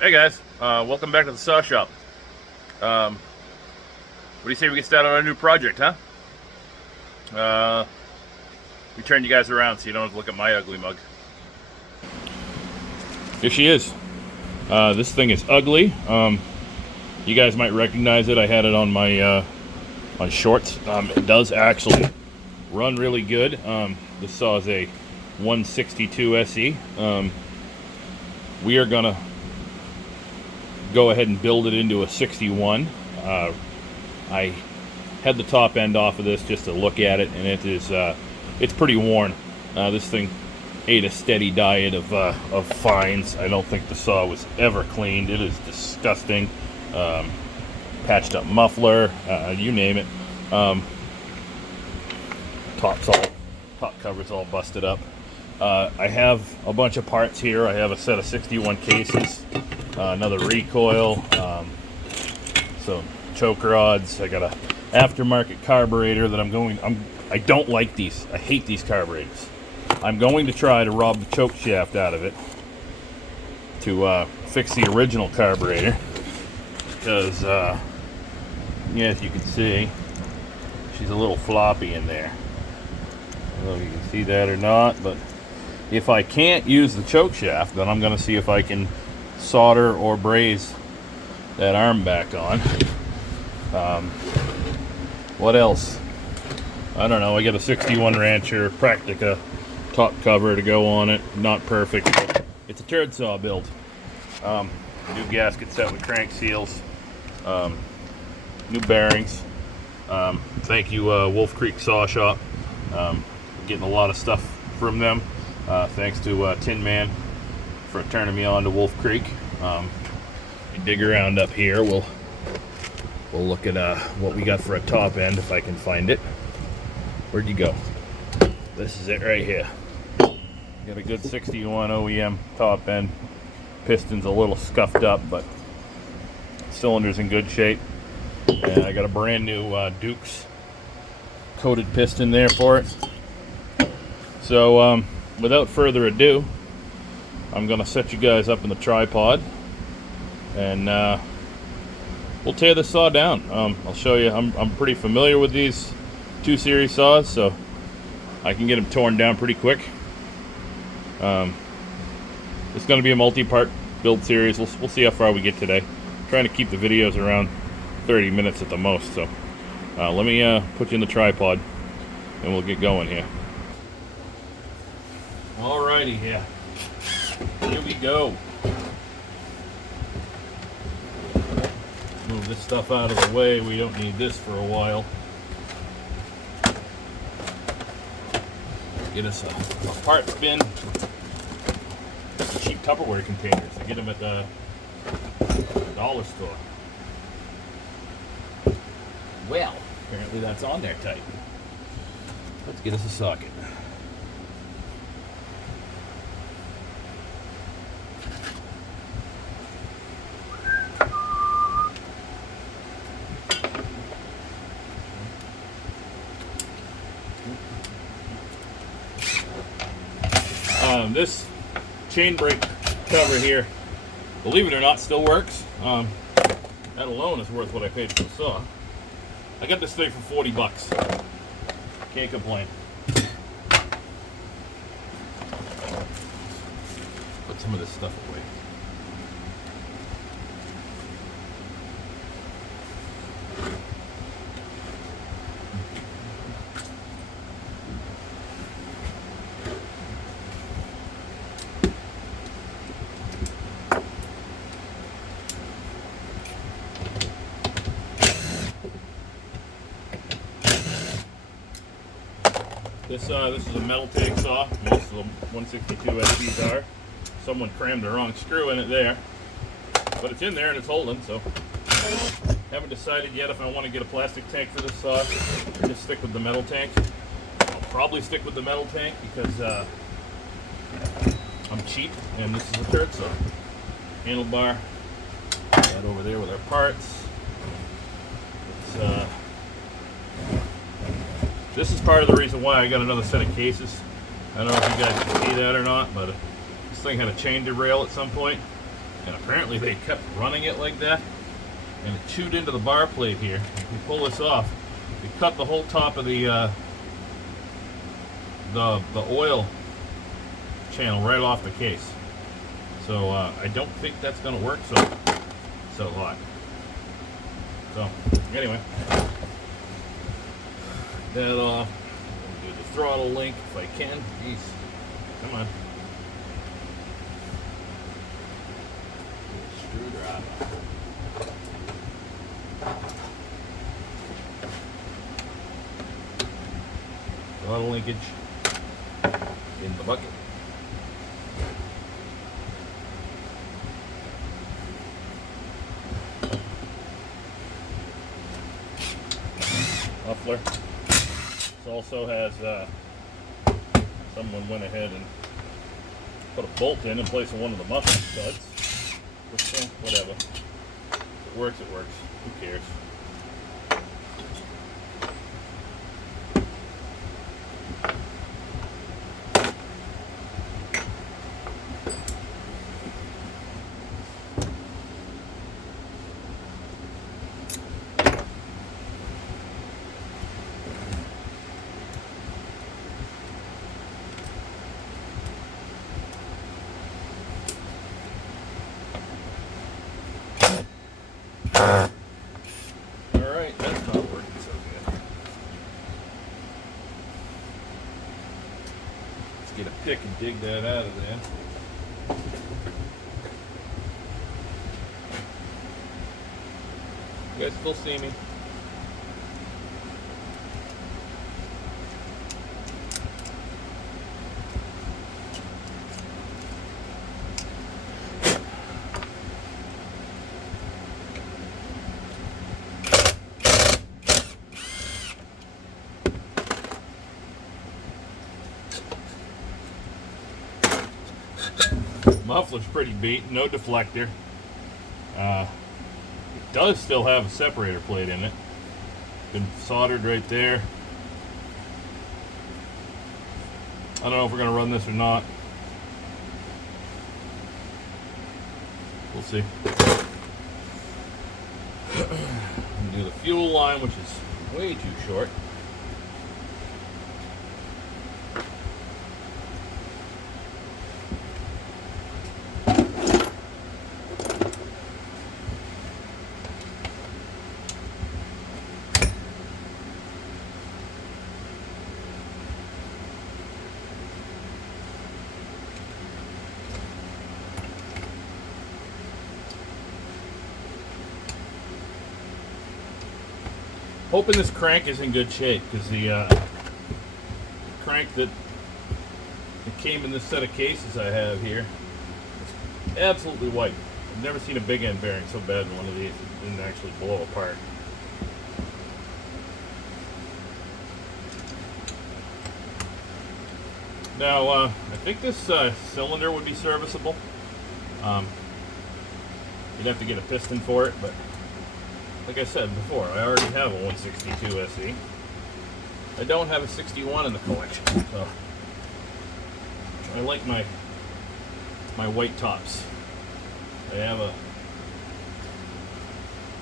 Hey guys, welcome back to the saw shop. What do you say we get started on a new project, huh? We turn you guys around so you don't have to look at my ugly mug. Here she is. This thing is ugly. You guys might recognize it. I had it on my on shorts. It does actually run really good. This saw is a 162 SE. We are gonna go ahead and build it into a 61. I had the top end off of this just to look at it, and it is it's pretty worn. This thing ate a steady diet of fines. I don't think the saw was ever cleaned. It is disgusting. Patched up muffler, you name it. Top cover's all busted up. I have a bunch of parts here. I have a set of 61 cases, another recoil, some choke rods. I got a aftermarket carburetor that I don't like these. I hate these carburetors. I'm going to try to rob the choke shaft out of it to fix the original carburetor because, yeah, as you can see, she's a little floppy in there. I don't know if you can see that or not, but if I can't use the choke shaft, then I'm going to see if I can solder or braze that arm back on. What else? I don't know. I got a 61 Rancher Practica top cover to go on it. Not perfect, but it's a turd saw build. New gasket set with crank seals. New bearings. Thank you, Wolf Creek Saw Shop. Getting a lot of stuff from them. Thanks to Tin Man for turning me on to Wolf Creek. We dig around up here. We'll look at what we got for a top end if I can find it. Where'd you go? This is it right here. Got a good 61 OEM top end. Piston's a little scuffed up, but cylinder's in good shape. And I got a brand new Dukes coated piston there for it. So without further ado, I'm gonna set you guys up in the tripod and we'll tear this saw down. I'll show you. I'm pretty familiar with these 2 series saws, so I can get them torn down pretty quick. It's going to be a multi-part build series. We'll see how far we get today. I'm trying to keep the videos around 30 minutes at the most, so let me put you in the tripod and we'll get going here. Alrighty, here we go. Move this stuff out of the way. We don't need this for a while. Get us a parts bin. Cheap Tupperware containers. I get them at the dollar store. Well, apparently that's on there tight. Let's get us a socket. This chain brake cover here, believe it or not, still works. That alone is worth what I paid for the saw. I got this thing for 40 bucks. Can't complain. Put some of this stuff away. This is a metal tank saw. Most of them 162 SPs are. Someone crammed the wrong screw in it there, but it's in there and it's holding. So haven't decided yet if I want to get a plastic tank for this saw or just stick with the metal tank. I'll probably stick with the metal tank because I'm cheap and this is a turd saw. Handlebar. That over there with our parts. This is part of the reason why I got another set of cases. I don't know if you guys can see that or not, but this thing had a chain derail at some point. And apparently they kept running it like that, and it chewed into the bar plate here. If we pull this off, we cut the whole top of the oil channel right off the case. So I don't think that's going to work so hot. So anyway, that off. Do the throttle link if I can. Jeez, come on. Screwdriver. Throttle linkage in the bucket. Muffler. This also has someone went ahead and put a bolt in place of one of the muffler studs. Which, whatever. If it works, it works. Who cares? Alright, that's not working so good. Let's get a pick and dig that out of there. You guys still see me? Muffler's pretty beat, no deflector. It does still have a separator plate in it. Been soldered right there. I don't know if we're going to run this or not. We'll see. Do the fuel line, which is way too short. Hoping this crank is in good shape, because the crank that came in this set of cases I have here is absolutely white. I've never seen a big end bearing so bad in one of these. It didn't actually blow apart. Now, I think this cylinder would be serviceable. You'd have to get a piston for it, but like I said before, I already have a 162 SE. I don't have a 61 in the collection, so I like my white tops. I have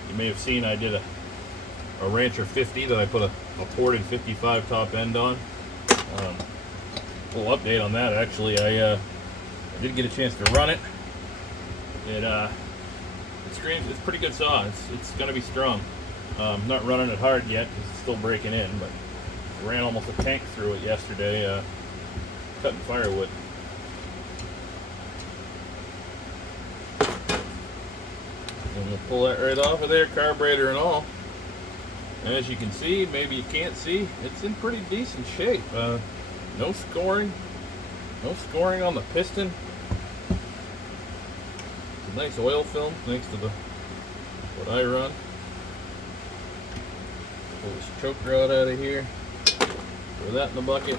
you may have seen I did a Rancher 50 that I put a ported 55 top end on. Little update on that, actually. I did get a chance to run it. It's pretty good saw. It's going to be strong. Not running it hard yet because it's still breaking in, but I ran almost a tank through it yesterday, cutting firewood. And we'll pull that right off of there, carburetor and all. And as you can see, maybe you can't see, it's in pretty decent shape. No scoring on the piston. Nice oil film thanks to what I run. Pull this choke rod out of here. Throw that in the bucket.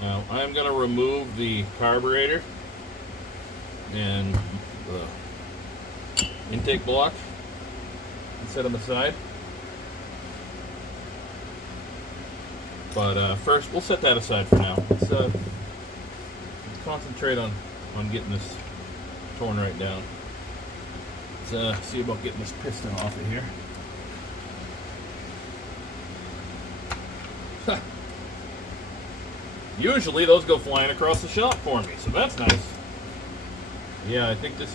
Now I'm going to remove the carburetor and the intake block and set them aside. But first, we'll set that aside for now. concentrate on getting this torn right down. Let's see about getting this piston off of here. Usually those go flying across the shop for me, so that's nice. Yeah, I think this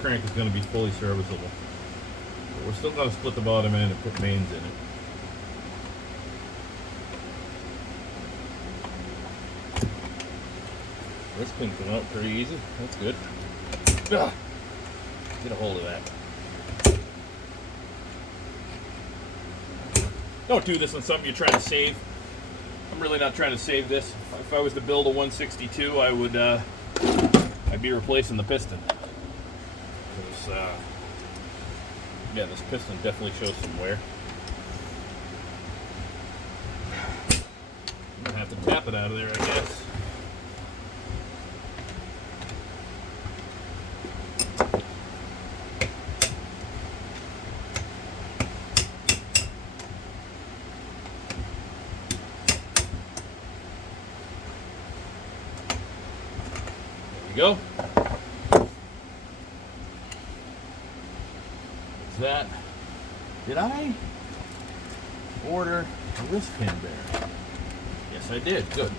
crank is going to be fully serviceable. But we're still going to split the bottom end and put mains in it. This pin came out pretty easy. That's good. Ah, get a hold of that. Don't do this on something you're trying to save. I'm really not trying to save this. If I was to build a 162, I would I'd be replacing the piston. Yeah, this piston definitely shows some wear. I'm gonna have to tap it out of there, I guess. Go. What's that? Did I order a wrist pin bearer? Yes, I did. Good.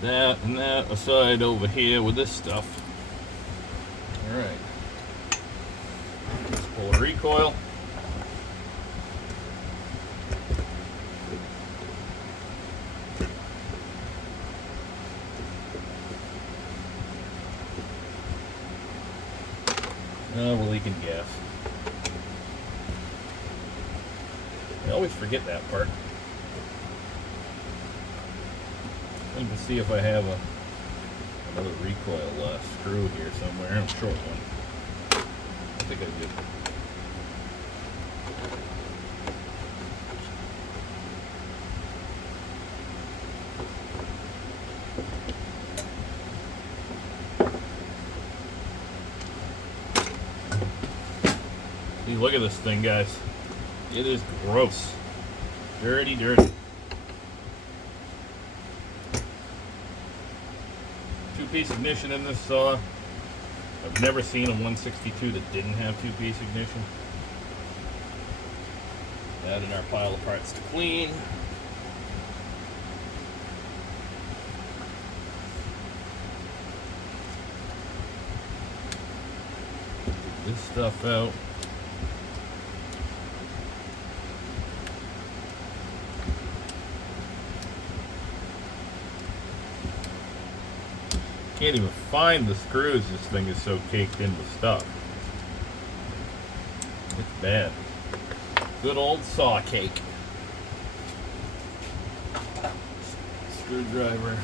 That and that aside over here with this stuff. All right. Let's pull a recoil. We're leaking gas. I always forget that part. Let me see if I have another recoil screw here somewhere. A short one. I think I do. Look at this thing, guys. It is gross. Dirty, dirty. Two-piece ignition in this saw. I've never seen a 162 that didn't have two-piece ignition. That in our pile of parts to clean. Get this stuff out. Can't even find the screws. This thing is so caked in with stuff. It's bad. Good old saw cake. Screwdriver.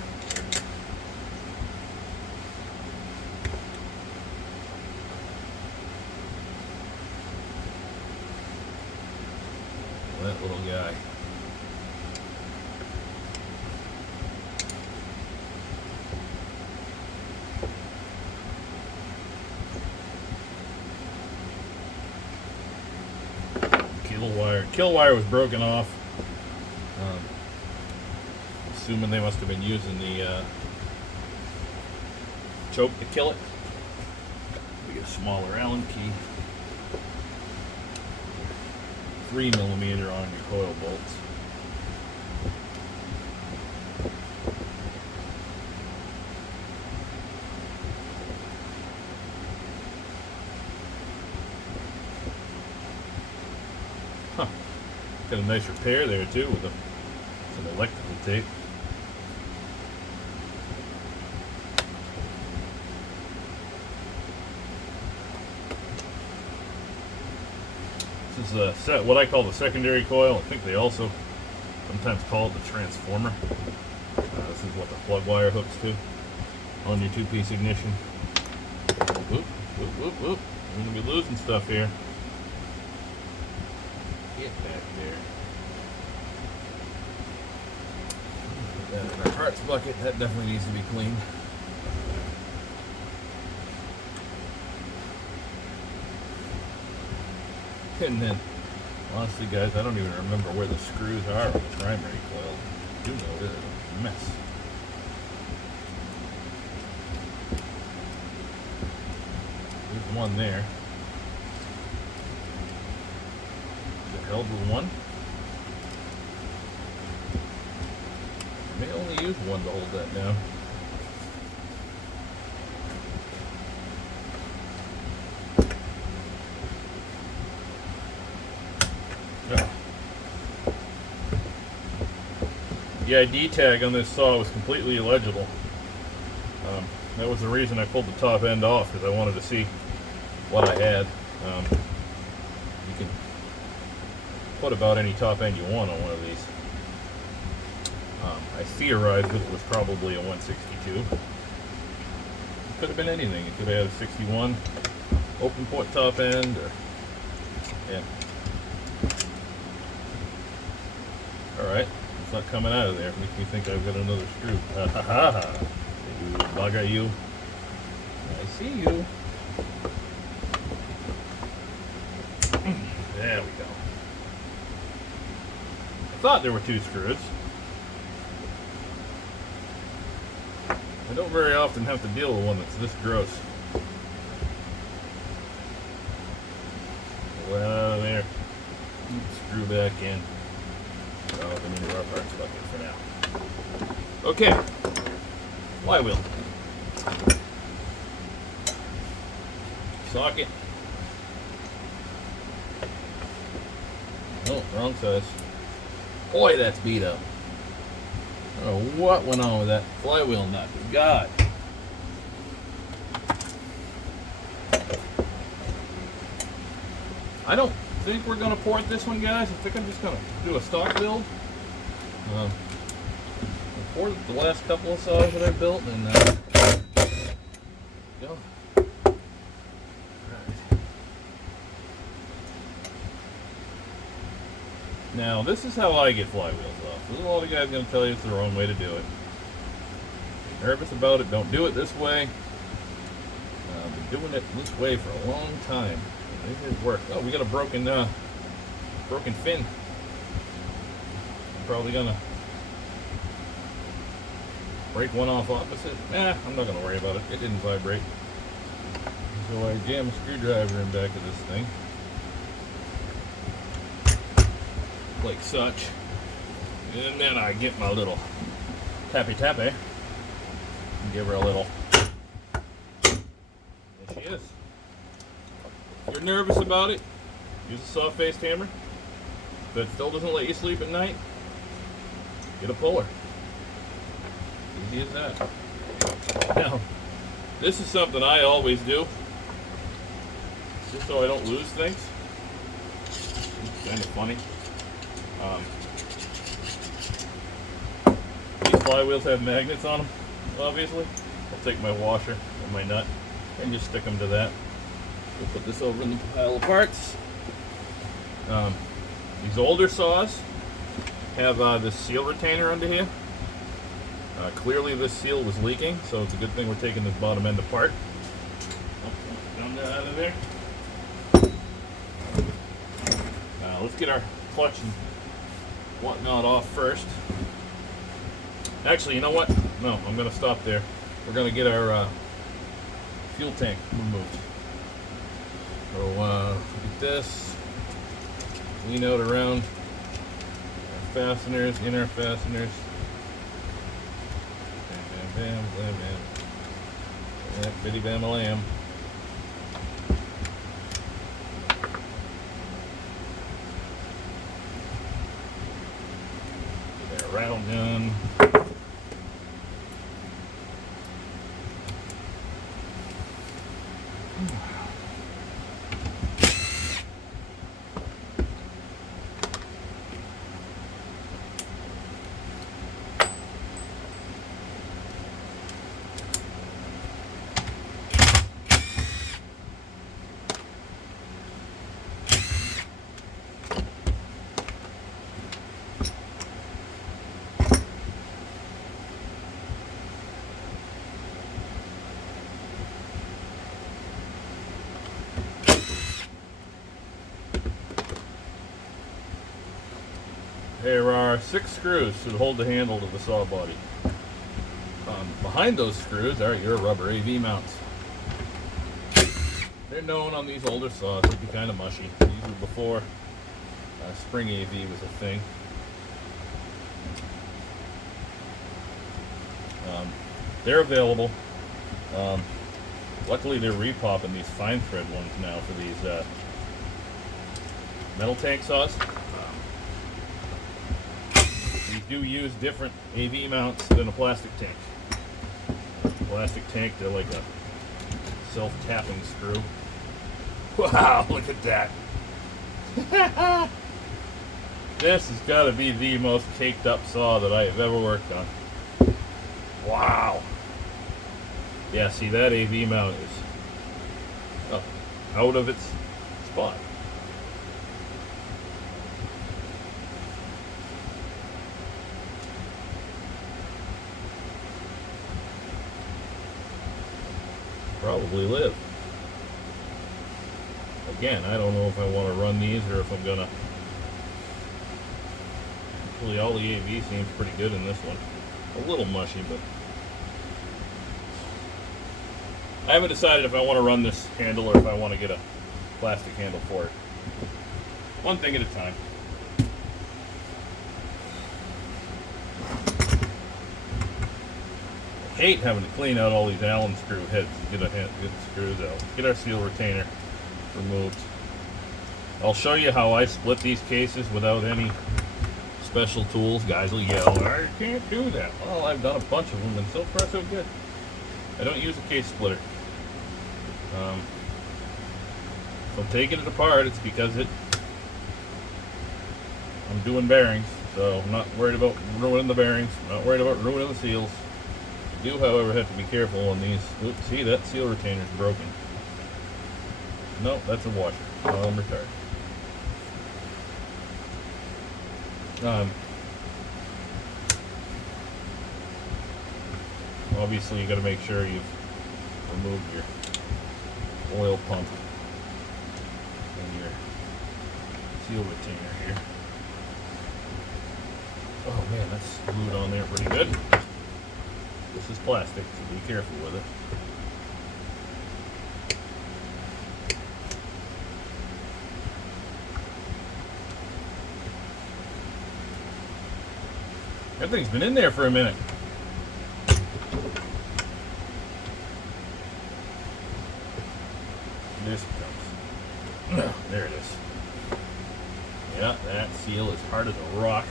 That little guy. Kill wire was broken off. Assuming they must have been using the choke to kill it. We get a smaller Allen key. 3mm on your coil bolts. Got a nice repair there too with some electrical tape. This is what I call the secondary coil. I think they also sometimes call it the transformer. This is what the plug wire hooks to on your two-piece ignition. Whoop, whoop, whoop, whoop. We're going to be losing stuff here. Get back there. Put that in our parts bucket. That definitely needs to be cleaned. And then Honestly, guys, I don't even remember where the screws are on the primary coil. I do know that it's a mess. There's one there. Is it held with one? I may only use one to hold that down. The ID tag on this saw was completely illegible. That was the reason I pulled the top end off, because I wanted to see what I had. You can put about any top end you want on one of these. I theorized it was probably a 162. It could have been anything. It could have had a 61 open port top end, or yeah. Alright, it's not coming out of there. It makes me think I've got another screw. Ha ha ha ha. You bugger, you. I see you. There we go. I thought there were two screws. I don't very often have to deal with one that's this gross. Pull that out of there. Screw back in. Oh, the new rubber part's stuck in for now. Okay. Flywheel. Socket. Oh, wrong size. Boy, that's beat up. I don't know what went on with that flywheel nut. God. I don't think we're going to port this one, guys. I think I'm just going to do a stock build. I ported the last couple of saws that I built, and go. Right. Now, this is how I get flywheels off. This is all the guys going to tell you it's the wrong way to do it. If you're nervous about it, don't do it this way. I've been doing it this way for a long time. I think it worked. Oh, we got a broken fin. I'm probably gonna break one off opposite. Nah, I'm not gonna worry about it. It didn't vibrate. So I jam a screwdriver in back of this thing, like such, and then I get my little tappy and give her a little. There she is. If you're nervous about it, use a soft-faced hammer. If it still doesn't let you sleep at night, get a puller. Easy as that. Now, this is something I always do, just so I don't lose things. It's kind of funny. These flywheels have magnets on them, obviously. I'll take my washer and my nut and just stick them to that. We'll put this over in the pile of parts. These older saws have this seal retainer under here. Clearly this seal was leaking, so it's a good thing we're taking this bottom end apart. Dump that out of there. Now let's get our clutch and whatnot off first. Actually, you know what? No, I'm going to stop there. We're going to get our fuel tank removed. So look at this. Lean out around our fasteners, inner fasteners. Bam, bam, bam, blam, bam. Yeah, bitty bam a lamb. Get our rattle gun. There are 6 screws to hold the handle to the saw body. Behind those screws are your rubber AV mounts. They're known on these older saws to be kind of mushy. These were before spring AV was a thing. They're available. Luckily, they're repopping these fine thread ones now for these metal tank saws. These do use different AV mounts than a plastic tank. Plastic tank, they're like a self-tapping screw. Wow, look at that. This has got to be the most caked up saw that I have ever worked on. Wow. Yeah, see, that AV mount is out of its spot. Probably live. Again, I don't know if I want to run these or if I'm gonna. Actually, all the AV seems pretty good in this one. A little mushy, but I haven't decided if I want to run this handle or if I want to get a plastic handle for it. One thing at a time. I hate having to clean out all these Allen screw heads to get the screws out. Get our seal retainer removed. I'll show you how I split these cases without any special tools. Guys will yell, I can't do that. Well, I've done a bunch of them and so far so good. I don't use a case splitter. If I'm taking it apart, it's because I'm doing bearings, so I'm not worried about ruining the bearings. I'm not worried about ruining the seals. I do, however, have to be careful on these. Oops, see, that seal retainer is broken. No, that's a washer. Oh, I'm retarded. Obviously, you got to make sure you've removed your oil pump and your seal retainer here. Oh man, that's glued on there pretty good. This is plastic, so be careful with it. Everything's been in there for a minute. This comes. There it is. Yeah, that seal is hard as a rock.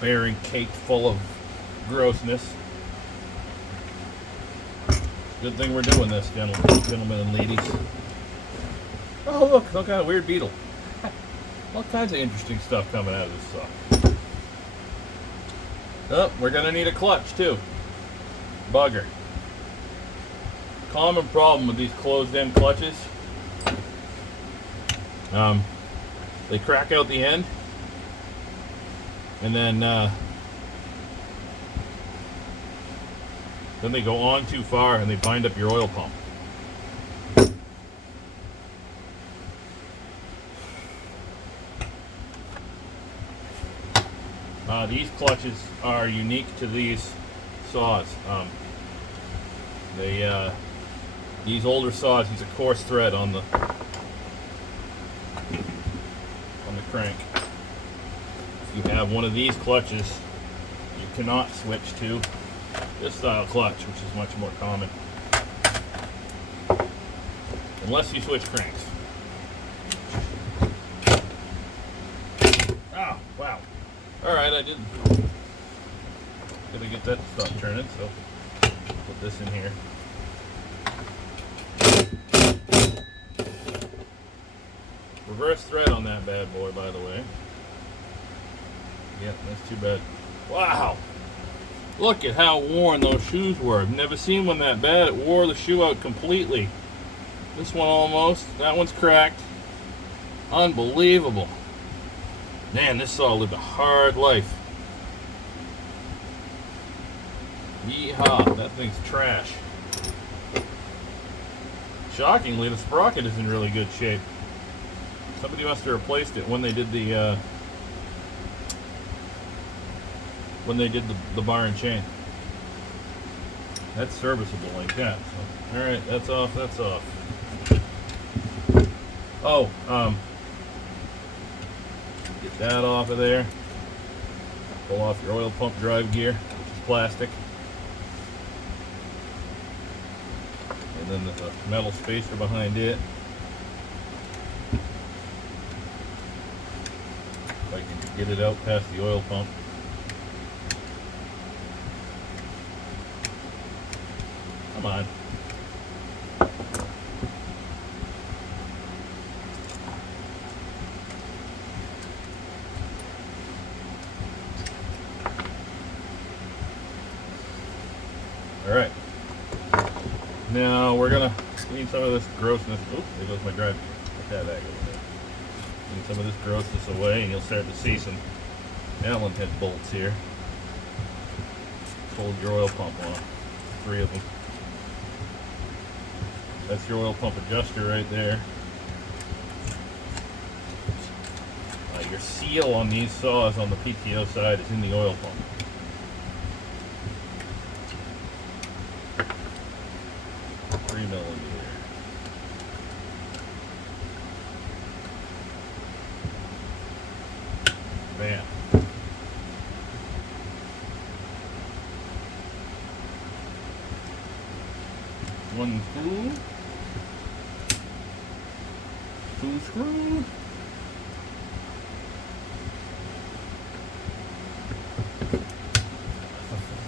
Bearing caked full of grossness. Good thing we're doing this, gentlemen and ladies. Oh, look, some kind of weird beetle. All kinds of interesting stuff coming out of this saw. Oh, we're going to need a clutch, too. Bugger. Common problem with these closed-end clutches. They crack out the end. And then they go on too far and they bind up your oil pump. These clutches are unique to these saws. These older saws use a coarse thread on the crank. If you have one of these clutches, you cannot switch to this style clutch, which is much more common, unless you switch cranks. Oh, wow. Alright, I did. Gotta get that to stop turning, so put this in here. Reverse thread on that bad boy, by the way. Yeah, that's too bad. Wow! Look at how worn those shoes were. I've never seen one that bad. It wore the shoe out completely. This one almost. That one's cracked. Unbelievable. Man, this saw lived a hard life. Yeehaw, that thing's trash. Shockingly, the sprocket is in really good shape. Somebody must have replaced it when they did the when they did the bar and chain. That's serviceable like that. So, all right, that's off. That's off. Oh, get that off of there. Pull off your oil pump drive gear, which is plastic. And then there's a metal spacer behind it. If I can get it out past the oil pump. Come on. All right. Now we're gonna clean some of this grossness. Oops, there goes my drive. Put that back over there. Clean some of this grossness away, and you'll start to see some Allen head bolts here. Hold your oil pump on. 3 of them. That's your oil pump adjuster right there. Your seal on these saws on the PTO side is in the oil pump. Bam. One screw. 2 screws.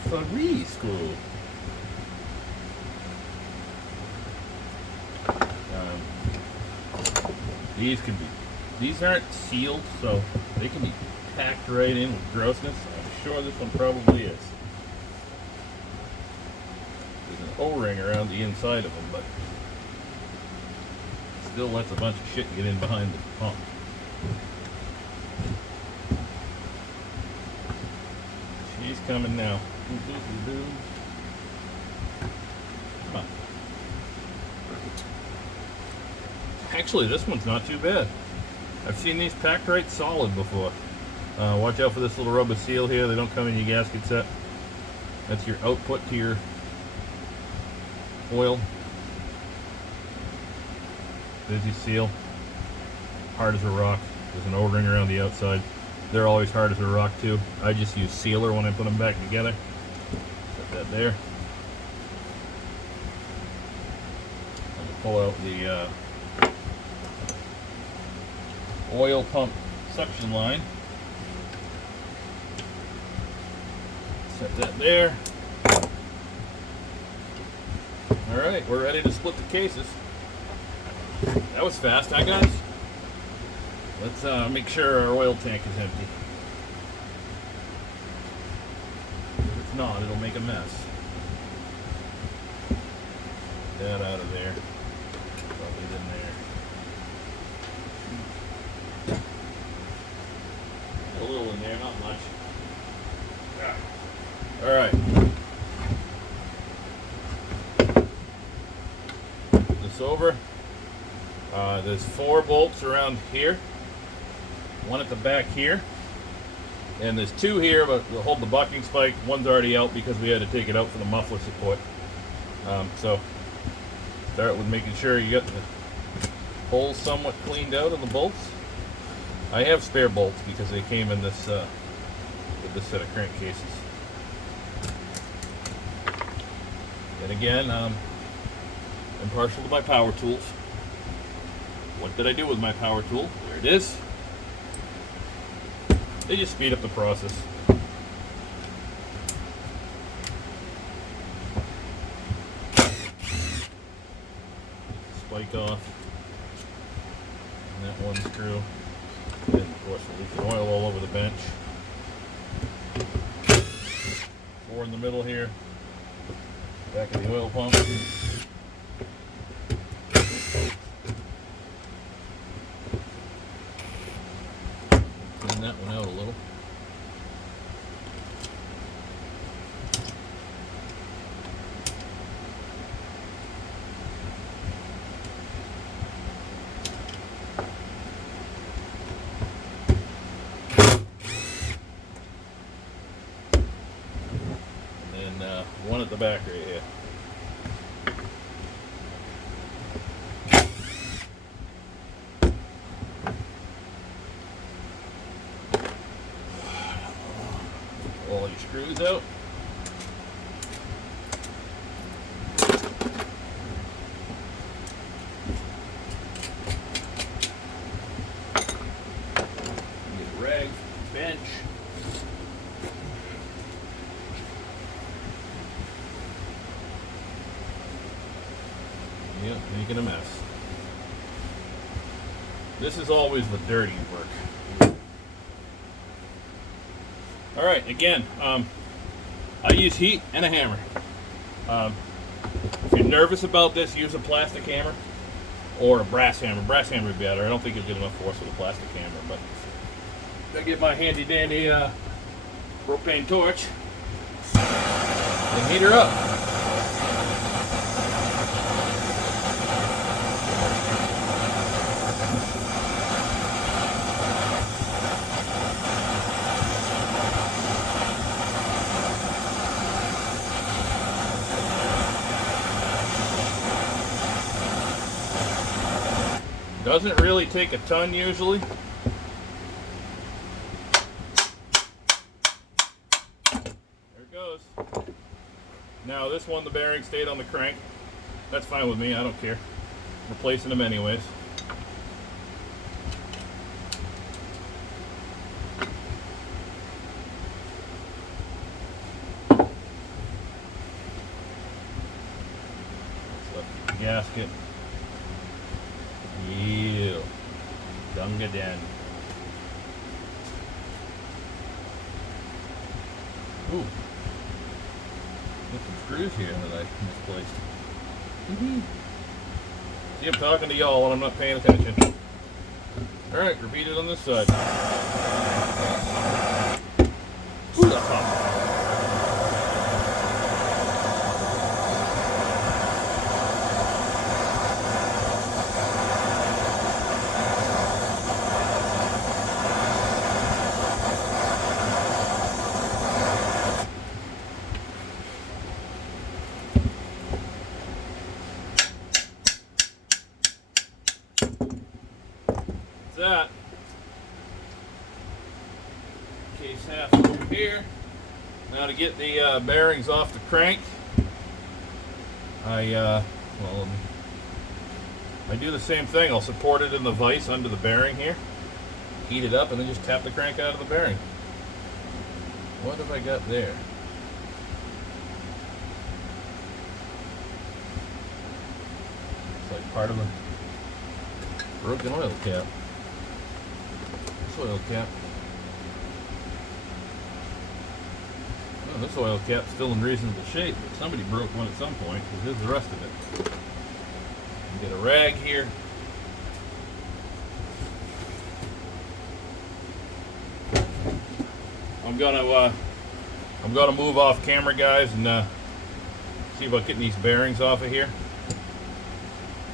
Three screw. These aren't sealed, so they can be packed right in with grossness. I'm sure this one probably is. There's an O-ring around the inside of them, but still lets a bunch of shit get in behind the pump. She's coming now. Come on. Actually, this one's not too bad. I've seen these packed right solid before. Watch out for this little rubber seal here. They don't come in your gasket set. That's your output to your oil. There's your seal. Hard as a rock. There's an O-ring around the outside. They're always hard as a rock too. I just use sealer when I put them back together. Set that there. I'm gonna pull out the oil pump suction line. Set that there. Alright, we're ready to split the cases. That was fast, huh guys? Let's make sure our oil tank is empty. If it's not, it'll make a mess. Get that out of there. Probably in there. A little in there, not much. Alright. Put this over. There's 4 bolts around here. 1 at the back here. And there's 2 here, but they'll hold the bucking spike. One's already out because we had to take it out for the muffler support. So, start with making sure you got the holes somewhat cleaned out of the bolts. I have spare bolts because they came in this with this set of crankcases. And again, I'm partial to my power tools. What did I do with my power tool? There it is. They just speed up the process. Spike off. And that 1 screw. And of course we're leaking oil all over the bench. 4 in the middle here. Back of the oil pump. Clean that one out a little. at the back right here. All your screws out. Get a rag from the bench. Yep, making a mess. This is always the dirty work. Alright, again, I use heat and a hammer. If you're nervous about this, use a plastic hammer or a brass hammer. Brass hammer would be better. I don't think you'll get enough force with a plastic hammer, but I get my handy dandy propane torch and heat her up. Doesn't really take a ton usually. There it goes. Now this one, the bearing stayed on the crank. That's fine with me, I don't care. I'm replacing them anyways. Left the gasket. Ew. Gunga den. Ooh. Got some screws here that I misplaced. See, I'm talking to y'all and I'm not paying attention. Alright, repeat it on this side. Ooh, that's hot. That case half over here. Now to get the bearings off the crank, I do the same thing. I'll support it in the vise under the bearing here, heat it up, and then just tap the crank out of the bearing. What have I got there? It's like part of a broken oil cap. Oil cap. Well, this oil cap's still in reasonable shape, but somebody broke one at some point, because here's the rest of it. Get a rag here. I'm gonna move off camera, guys, and see about getting these bearings off of here.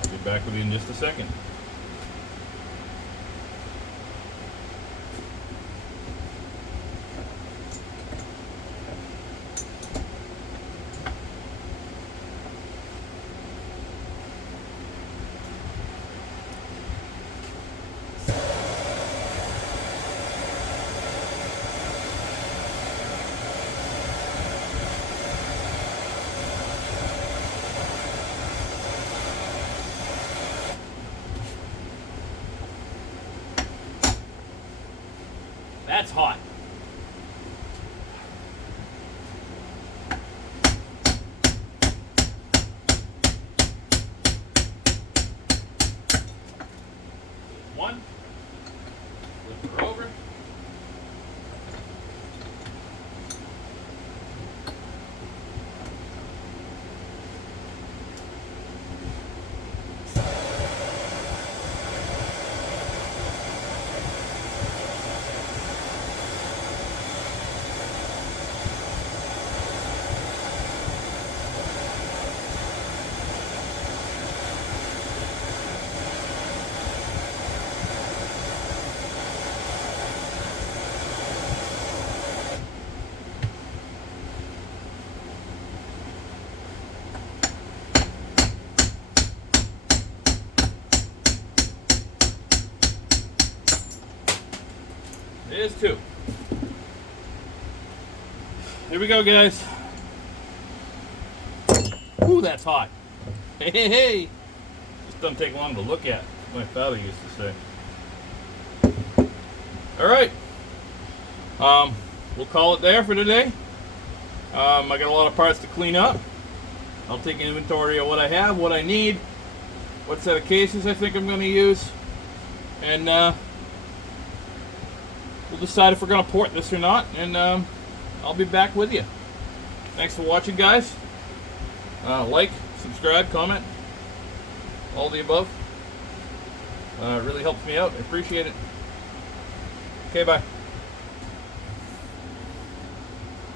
I'll be back with you in just a second. That's hot. One. Flip her over. It is too. Here we go, guys. Ooh, that's hot. Hey, hey, hey. This doesn't take long to look at, my father used to say. All right. We'll call it there for today. I got a lot of parts to clean up. I'll take an inventory of what I have, what I need, what set of cases I think I'm going to use, and we'll decide if we're going to port this or not, and I'll be back with you. Thanks for watching, guys. Like, subscribe, comment, all the above. It really helps me out. I appreciate it. Okay, bye.